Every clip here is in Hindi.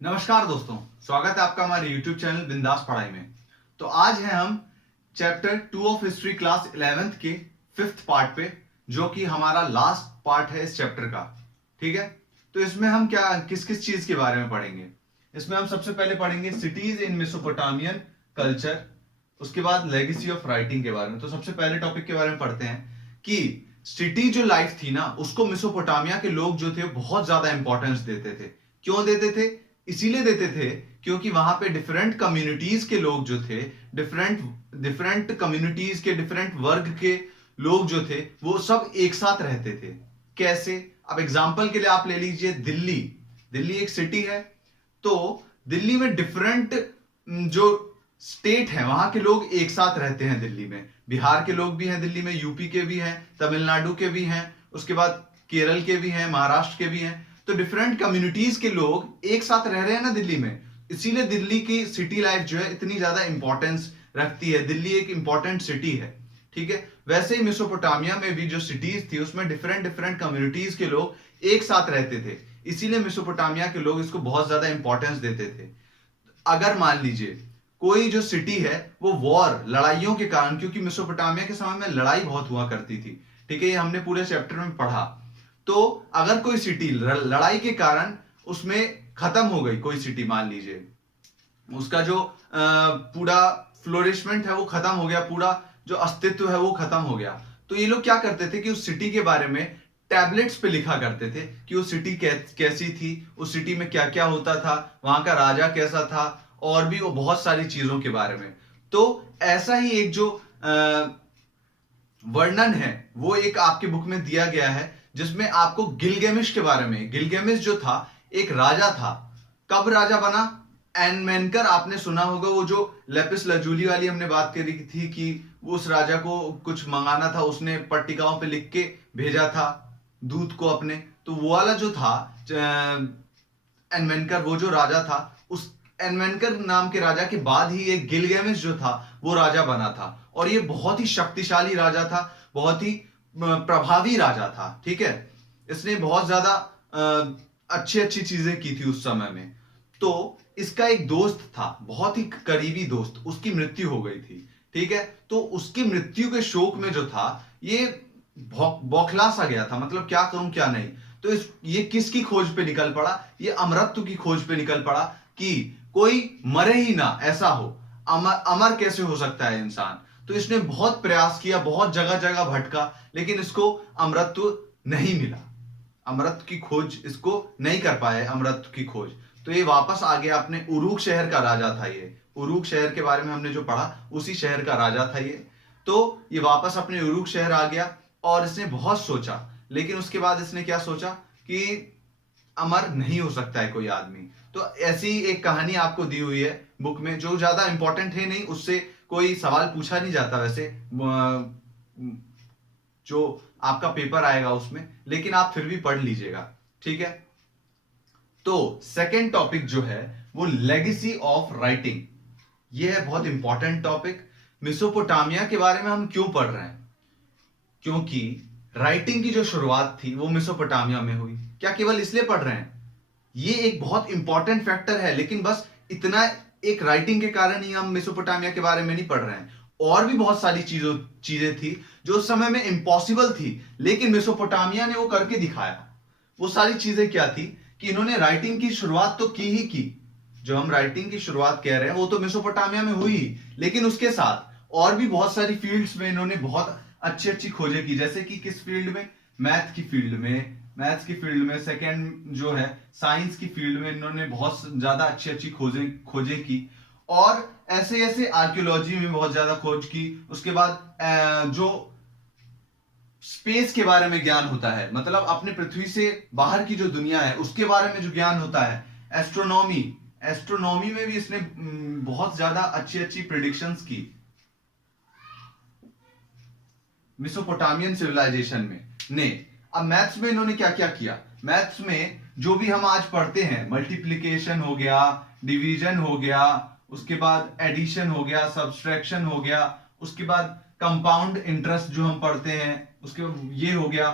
नमस्कार दोस्तों, स्वागत है आपका हमारे YouTube चैनल बिंदास पढ़ाई में। तो आज है हम chapter 2 of history class 11th के 5th पार्ट पे, जो कि हमारा लास्ट पार्ट है इस चैप्टर का। ठीक है, तो इसमें हम क्या किस किस चीज के बारे में पढ़ेंगे। इसमें हम सबसे पहले पढ़ेंगे सिटीज इन मेसोपोटामियन कल्चर, उसके बाद लेगेसी ऑफ राइटिंग के बारे में। तो सबसे पहले टॉपिक के बारे में पढ़ते हैं कि सिटी जो लाइफ थी ना, उसको मेसोपोटामिया के लोग जो थे बहुत ज्यादा इंपॉर्टेंस देते थे। क्यों देते थे? इसीलिए देते थे क्योंकि वहां पे डिफरेंट कम्युनिटीज के लोग जो थे, डिफरेंट कम्युनिटीज के डिफरेंट वर्ग के लोग जो थे, वो सब एक साथ रहते थे। कैसे? अब एग्जांपल के लिए आप ले लीजिए दिल्ली। दिल्ली एक सिटी है, तो दिल्ली में डिफरेंट जो स्टेट है वहां के लोग एक साथ रहते हैं। दिल्ली में बिहार के लोग भी हैं, दिल्ली में यूपी के भी हैं, तमिलनाडु के भी हैं, उसके बाद केरल के भी हैं, महाराष्ट्र के भी हैं। तो डिफरेंट कम्युनिटीज के लोग एक साथ रह रहे हैं ना दिल्ली में, इसीलिए दिल्ली की सिटी लाइफ जो है इतनी ज्यादा इंपॉर्टेंस रखती है। दिल्ली एक इंपॉर्टेंट सिटी है। ठीक है, वैसे ही मेसोपोटामिया में भी जो सिटीज थी उसमें डिफरेंट डिफरेंट कम्युनिटीज के लोग एक साथ रहते थे, इसीलिए मेसोपोटामिया के लोग इसको बहुत ज्यादा इंपॉर्टेंस देते थे। अगर मान लीजिए कोई जो सिटी है वो वॉर, लड़ाइयों के कारण, क्योंकि मेसोपोटामिया के समय में लड़ाई बहुत हुआ करती थी। ठीक है, ये हमने पूरे चैप्टर में पढ़ा। तो अगर कोई सिटी लड़ाई के कारण उसमें खत्म हो गई, कोई सिटी मान लीजिए उसका जो पूरा फ्लोरिशमेंट है वो खत्म हो गया, पूरा जो अस्तित्व है वो खत्म हो गया, तो ये लोग क्या करते थे कि उस सिटी के बारे में टैबलेट्स पे लिखा करते थे कि वो सिटी कैसी थी, उस सिटी में क्या क्या होता था, वहां का राजा कैसा था, और भी वो बहुत सारी चीजों के बारे में। तो ऐसा ही एक जो वर्णन है वो एक आपके बुक में दिया गया है, जिसमें आपको गिलगेमिश के बारे में, गिलगेमिश जो था एक राजा था। कब राजा बना? एनमेनकर, आपने सुना होगा, वो जो लेपिस लजूली वाली हमने बात करी थी कि वो उस राजा को कुछ मंगाना था, उसने पट्टिकाओं पे लिख के भेजा था दूत को अपने। तो वो वाला जो था एनमेनकर, वो जो राजा था, उस एनमेनकर नाम के राजा के बाद ही एक गिलगेमिश जो था वो राजा बना था, और ये बहुत ही शक्तिशाली राजा था, बहुत ही प्रभावी राजा था। ठीक है, इसने बहुत ज्यादा अच्छी अच्छी चीजें की थी उस समय में। तो इसका एक दोस्त था, बहुत ही करीबी दोस्त, उसकी मृत्यु हो गई थी। ठीक है, तो उसकी मृत्यु के शोक में जो था ये बौखला सा गया था, मतलब क्या करूं क्या नहीं। तो ये किसकी खोज पे निकल पड़ा? ये अमरत्व की खोज पे निकल पड़ा कि कोई मरे ही ना, ऐसा हो। अमर कैसे हो सकता है इंसान? तो इसने बहुत प्रयास किया, बहुत जगह जगह भटका, लेकिन इसको अमरत्व नहीं मिला। अमरत्व की खोज इसको नहीं कर पाए, अमरत्व की खोज। तो ये वापस आ गया अपने उरूक शहर का राजा था। ये उरूक शहर के बारे में हमने जो पढ़ा, उसी शहर का राजा था ये। तो ये वापस अपने उरूक शहर आ गया और इसने बहुत सोचा, लेकिन उसके बाद इसने क्या सोचा कि अमर नहीं हो सकता है कोई आदमी। तो ऐसी एक कहानी आपको दी हुई है बुक में, जो ज्यादा इंपॉर्टेंट है नहीं, उससे कोई सवाल पूछा नहीं जाता वैसे जो आपका पेपर आएगा उसमें, लेकिन आप फिर भी पढ़ लीजिएगा। ठीक है, तो सेकंड टॉपिक जो है वो लेगेसी ऑफ राइटिंग। ये है बहुत इंपॉर्टेंट टॉपिक। मेसोपोटामिया के बारे में हम क्यों पढ़ रहे हैं? क्योंकि राइटिंग की जो शुरुआत थी वो मेसोपोटामिया में हुई। क्या केवल इसलिए पढ़ रहे हैं? ये एक बहुत इंपॉर्टेंट फैक्टर है, लेकिन बस इतना एक राइटिंग के कारण ही हम मेसोपोटामिया के बारे में नहीं पढ़ रहे हैं। और भी बहुत सारी चीजें थी जो उस समय में इम्पॉसिबल थी, लेकिन मेसोपोटामिया ने वो करके दिखाया। वो सारी चीजें क्या थी कि इन्होंने राइटिंग की शुरुआत तो की ही की। जो हम राइटिंग की शुरुआत कह रहे हैं वो तो मेसोपोटामिया में हुई, लेकिन उसके साथ और भी बहुत सारी फील्ड्स में इन्होंने बहुत अच्छी अच्छी खोजें की। जैसे कि किस फील्ड में? मैथ्स की फील्ड में, सेकेंड जो है साइंस की फील्ड में इन्होंने बहुत ज्यादा अच्छी अच्छी खोजें की। और ऐसे ऐसे आर्कियोलॉजी में बहुत ज्यादा खोज की। उसके बाद जो स्पेस के बारे में ज्ञान होता है, मतलब अपने पृथ्वी से बाहर की जो दुनिया है उसके बारे में जो ज्ञान होता है, एस्ट्रोनॉमी में भी इसने बहुत ज्यादा अच्छी अच्छी प्रिडिक्शंस की मेसोपोटामियन सिविलाइजेशन में ने। अब मैथ्स में इन्होंने क्या क्या किया? मैथ्स में जो भी हम आज पढ़ते हैं, मल्टीप्लिकेशन हो गया, डिवीजन हो गया, उसके बाद एडिशन हो गया, सब्सट्रैक्शन हो गया, उसके बाद कंपाउंड इंटरेस्ट जो हम पढ़ते हैं उसके ये हो गया,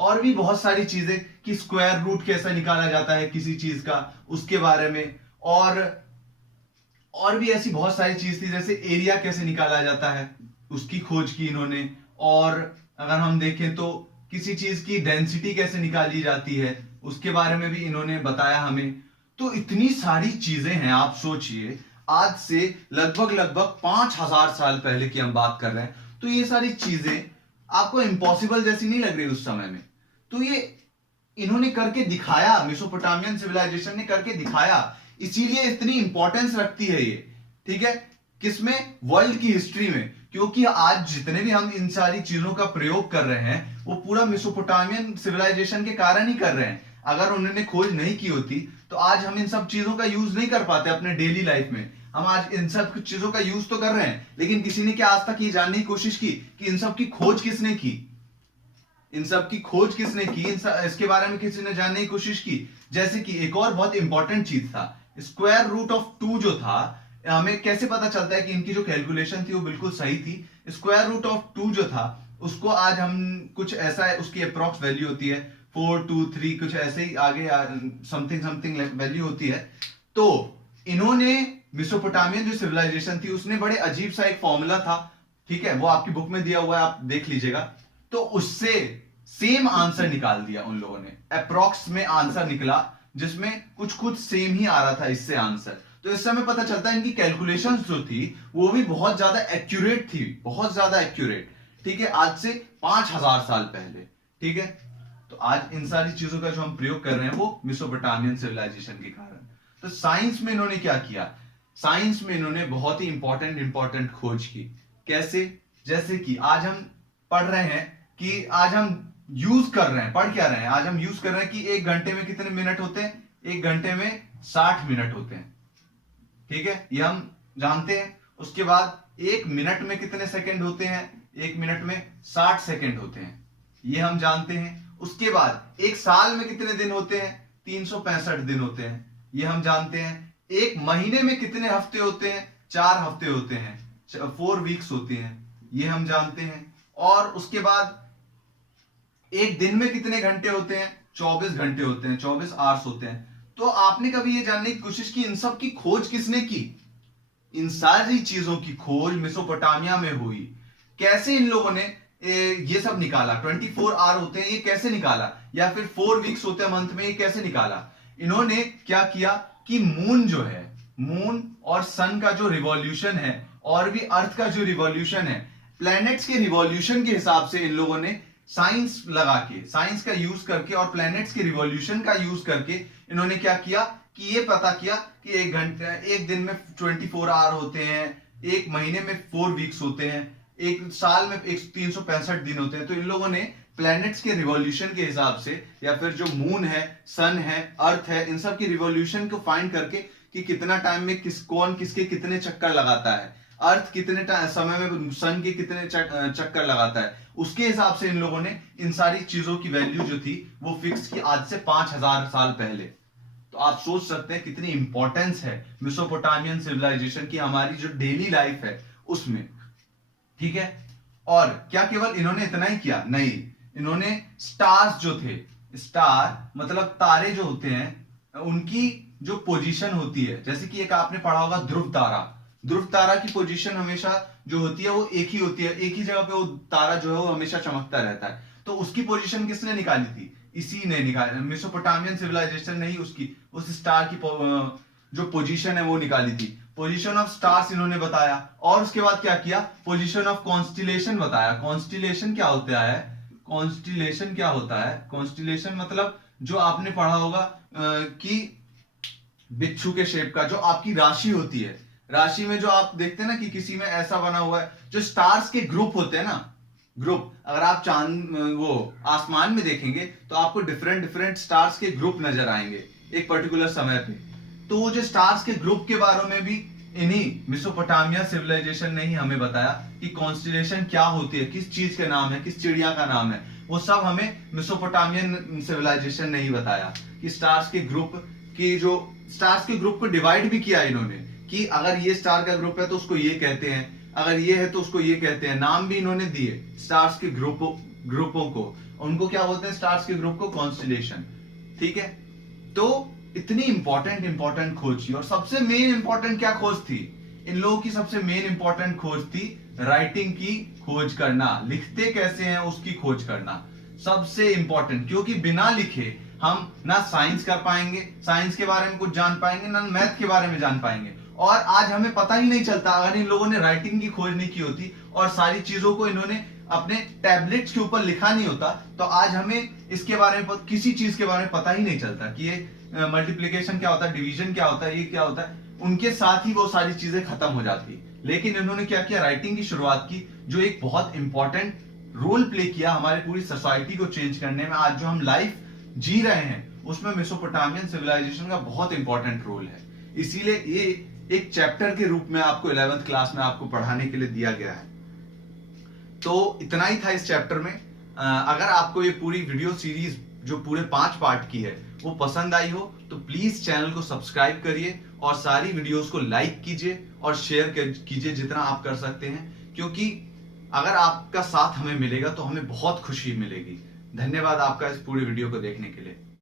और भी बहुत सारी चीजें कि स्क्वायर रूट कैसे निकाला जाता है किसी चीज का, उसके बारे में, और भी ऐसी बहुत सारी चीज थी, जैसे एरिया कैसे निकाला जाता है उसकी खोज की इन्होंने। और अगर हम देखें तो किसी चीज की डेंसिटी कैसे निकाली जाती है उसके बारे में भी इन्होंने बताया हमें। तो इतनी सारी चीजें हैं, आप सोचिए आज से लगभग 5000 साल पहले की हम बात कर रहे हैं। तो ये सारी चीजें आपको इम्पॉसिबल जैसी नहीं लग रही उस समय में? तो ये इन्होंने करके दिखाया, मेसोपोटामियन सिविलाइजेशन ने करके दिखाया, इसीलिए इतनी इंपॉर्टेंस रखती है ये, ठीक है, किसमें? वर्ल्ड की हिस्ट्री में। क्योंकि आज जितने भी हम इन सारी चीजों का प्रयोग कर रहे हैं वो पूरा मेसोपोटामियन सिविलाइजेशन के कारण ही कर रहे हैं। अगर उन्होंने खोज नहीं की होती तो आज हम इन सब चीजों का यूज नहीं कर पाते अपने डेली लाइफ में। हम आज इन सब चीजों का यूज तो कर रहे हैं, लेकिन किसी ने क्या आज तक ये जानने की कोशिश की कि इन सब की खोज किसने की? इन सब की खोज किसने की? इसके बारे में किसी ने जानने की कोशिश की? जैसे कि एक और बहुत इंपॉर्टेंट चीज था, स्क्वायर रूट ऑफ 2 जो था, हमें कैसे पता चलता है कि इनकी जो कैलकुलेशन थी वो बिल्कुल सही थी? स्क्वायर रूट ऑफ 2 जो था उसको आज हम कुछ ऐसा है, उसकी अप्रॉक्स वैल्यू होती है 4 2 3 कुछ ऐसे ही आगे समथिंग वैल्यू होती है। तो इन्होंने मेसोपोटामियन जो सिविलाइजेशन थी उसने बड़े अजीब सा एक फॉर्मूला था, ठीक है, वो आपकी बुक में दिया हुआ है, आप देख लीजिएगा। तो उससे सेम आंसर निकाल दिया उन लोगों ने, अप्रॉक्स में आंसर निकला जिसमें कुछ सेम ही आ रहा था इससे आंसर। तो इससे हमें पता चलता है इनकी कैलकुलेशंस जो थी वो भी बहुत ज्यादा एक्यूरेट थी, बहुत ज्यादा एक्यूरेट, ठीक है, आज से 5000 साल पहले, ठीक है। तो आज इन सारी चीजों का जो हम प्रयोग कर रहे हैं वो मेसोपोटामियन सिविलाइजेशन के कारण। तो साइंस में इन्होंने क्या किया? साइंस में इन्होंने बहुत ही इंपॉर्टेंट खोज की। कैसे? जैसे कि आज हम पढ़ रहे हैं कि आज हम यूज कर रहे हैं, पढ़ क्या रहे हैं, आज हम यूज कर रहे हैं कि 1 घंटे में कितने मिनट होते हैं? 1 घंटे में 60 मिनट होते हैं, ठीक है, ये हम जानते हैं। उसके बाद 1 मिनट में कितने सेकंड होते हैं? 1 मिनट में 60 सेकंड होते हैं, ये हम जानते हैं। उसके बाद 1 साल में कितने दिन होते हैं? 365 दिन होते हैं, ये हम जानते हैं। 1 महीने में कितने हफ्ते होते हैं? 4 हफ्ते होते हैं, 4 वीक्स होती हैं, ये हम जानते हैं। और उसके बाद 1 दिन में कितने घंटे होते हैं? 24 घंटे होते हैं, 24 आवर्स होते हैं। तो आपने कभी ये जानने की कोशिश की इन सब की खोज किसने की? इन सारी चीजों की खोज मेसोपोटामिया में हुई। कैसे इन लोगों ने ये सब निकाला? 24 आवर होते हैं, ये कैसे निकाला? या फिर 4 वीक्स होते हैं मंथ में, ये कैसे निकाला? इन्होंने क्या किया कि मून जो है, मून और सन का जो रिवॉल्यूशन है और भी अर्थ का जो रिवॉल्यूशन है, प्लैनेट्स के रिवॉल्यूशन के हिसाब से इन लोगों ने साइंस लगा के, साइंस का यूज करके और प्लैनेट्स के रिवॉल्यूशन का यूज करके इन्होंने क्या किया कि ये पता किया कि 1 घंटे, 1 दिन में 24 आवर होते हैं, 1 महीने में 4 वीक्स होते हैं, 1 साल में 365 दिन होते हैं। तो इन लोगों ने प्लैनेट्स के रिवॉल्यूशन के हिसाब से या फिर जो मून है, सन है, अर्थ है, इन सब की रिवॉल्यूशन को फाइंड करके कि कितना टाइम में कौन किसके कितने चक्कर लगाता है, अर्थ कितने समय में सन के कितने चक्कर लगाता है, उसके हिसाब से इन लोगों ने इन सारी चीजों की वैल्यू जो थी वो फिक्स की आज से 5000 साल पहले। तो आप सोच सकते हैं कितनी इंपॉर्टेंस है मेसोपोटामियन सिविलाइजेशन की हमारी जो डेली लाइफ है उसमें, ठीक है। और क्या केवल इन्होंने इतना ही किया? नहीं, इन्होंने स्टार्स जो थे, स्टार मतलब तारे जो होते हैं, उनकी जो पोजीशन होती है, जैसे कि एक आपने पढ़ा होगा ध्रुव तारा। ध्रुव तारा की पोजीशन हमेशा जो होती है वो एक ही होती है, एक ही जगह पे वो तारा जो है वो हमेशा चमकता रहता है। तो उसकी पोजीशन किसने निकाली थी? इसी ने निकाली, मेसोपोटामियन सिविलाइजेशन ने ही उसकी, उस स्टार की जो पोजीशन है वो निकाली थी। पोजीशन ऑफ स्टार्स इन्होंने बताया। और उसके बाद क्या किया? पोजीशन ऑफ कॉन्स्टिलेशन बताया। कॉन्स्टिलेशन क्या होता है? कॉन्स्टिलेशन क्या होता है? कॉन्स्टिलेशन मतलब जो आपने पढ़ा होगा कि बिच्छू के शेप का जो आपकी राशि होती है, राशि में जो आप देखते हैं ना कि किसी में ऐसा बना हुआ है, जो स्टार्स के ग्रुप होते हैं ना, ग्रुप, अगर आप चांद वो आसमान में देखेंगे तो आपको डिफरेंट स्टार्स के ग्रुप नजर आएंगे एक पर्टिकुलर समय पे। तो वो जो स्टार्स के ग्रुप के बारे में भी इन्हीं मेसोपोटामिया सिविलाइजेशन ने ही हमें बताया कि कॉन्स्टिलेशन क्या होती है, किस चीज के नाम है, किस चिड़िया का नाम है, वो सब हमें मेसोपोटामियन सिविलाइजेशन ने ही बताया। कि स्टार्स के ग्रुप की, जो स्टार्स के ग्रुप को डिवाइड भी किया इन्होंने कि अगर ये स्टार का ग्रुप है तो उसको ये कहते हैं, अगर ये है तो उसको ये कहते हैं। नाम भी इन्होंने दिए स्टार्स के ग्रुपों को, उनको क्या बोलते हैं? स्टार्स के ग्रुप को कॉन्स्टिलेशन, ठीक है। तो इतनी इंपॉर्टेंट खोज थी। और सबसे मेन इंपॉर्टेंट क्या खोज थी? इन लोगों की सबसे मेन इंपॉर्टेंट खोज थी राइटिंग की खोज करना, लिखते कैसे हैं उसकी खोज करना, सबसे इंपॉर्टेंट। क्योंकि बिना लिखे हम ना साइंस कर पाएंगे, साइंस के बारे में कुछ जान पाएंगे, ना मैथ के बारे में जान पाएंगे। और आज हमें पता ही नहीं चलता अगर इन लोगों ने राइटिंग की खोज नहीं की होती और सारी चीजों को इन्होंने अपने टैबलेट्स के ऊपर लिखा नहीं होता, तो आज हमें इसके बारे में किसी चीज के बारे में पता ही नहीं चलता कि ये मल्टीप्लिकेशन क्या होता है, डिवीजन क्या होता है, ये क्या होता है। उनके साथ ही वो सारी चीजें खत्म हो जाती। लेकिन इन्होंने क्या किया, राइटिंग की शुरुआत की, जो एक बहुत इंपॉर्टेंट रोल प्ले किया हमारे पूरी सोसाइटी को चेंज करने में। आज जो हम लाइफ जी रहे हैं उसमें मेसोपोटामियन सिविलाइजेशन का बहुत इंपॉर्टेंट रोल है। इसीलिए ये एक चैप्टर के रूप में आपको 11th क्लास में आपको पढ़ाने के लिए दिया गया है। तो इतना ही था इस चैप्टर में। अगर आपको ये पूरी वीडियो सीरीज जो पूरे 5 पार्ट की है वो पसंद आई हो तो प्लीज चैनल को सब्सक्राइब करिए और सारी वीडियोस को लाइक कीजिए और शेयर कीजिए जितना आप कर सकते हैं। क्योंकि अगर आपका साथ हमें मिलेगा तो हमें बहुत खुशी मिलेगी। धन्यवाद आपका इस पूरी वीडियो को देखने के लिए।